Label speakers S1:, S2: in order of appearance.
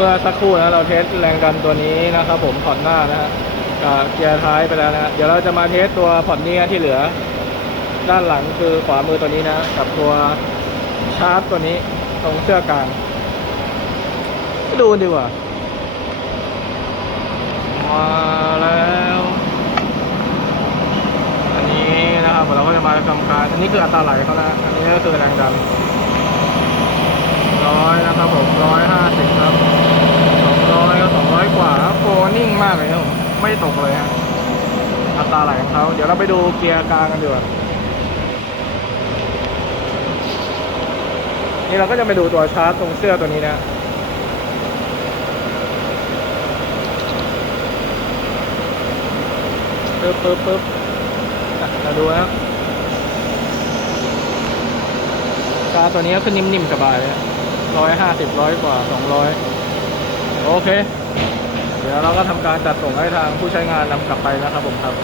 S1: เมื่อสักครู่นะเราเทสแรงดันตัวนี้นะครับผมผ่อนหน้านะฮะเกียร์ท้ายไปแล้วนะเดี๋ยวเราจะมาเทสตัวผ่อนนี้ที่เหลือ ด้านหลังคือขวามือตัวนี้นะ กับตัวชาร์จตัวนี้ตรงเสื้อกลางดูดีกว่ามาแล้ว อันนี้นะครับเราก็จะมาทำการ อันนี้คืออัตราไหลเขานะอันนี้ก็คือแรงดันร้อยนะครับผมร้อยห้าสิบครับสองร้อยก็สองร้อยกว่าโฟนิ่งมากเลยครับผมไม่ตกเลยฮะอัตราไหลของเขาเดี๋ยวเราไปดูเกียร์กลางกันดีกว่านี่เราก็จะไปดูตัวชาร์จตรงเสื้อตัวนี้นะปึ๊บปึ๊บปึ๊บเราดูนะครับชาร์จตัวนี้ก็ขึ้นนิ่มๆสบายเลยร้อยห้าสิบร้อยกว่าสองร้อยโอเค ดี๋ยวเราก็ทำการจัดส่งให้ทางผู้ใช้งานนำกลับไปนะครับผมครับ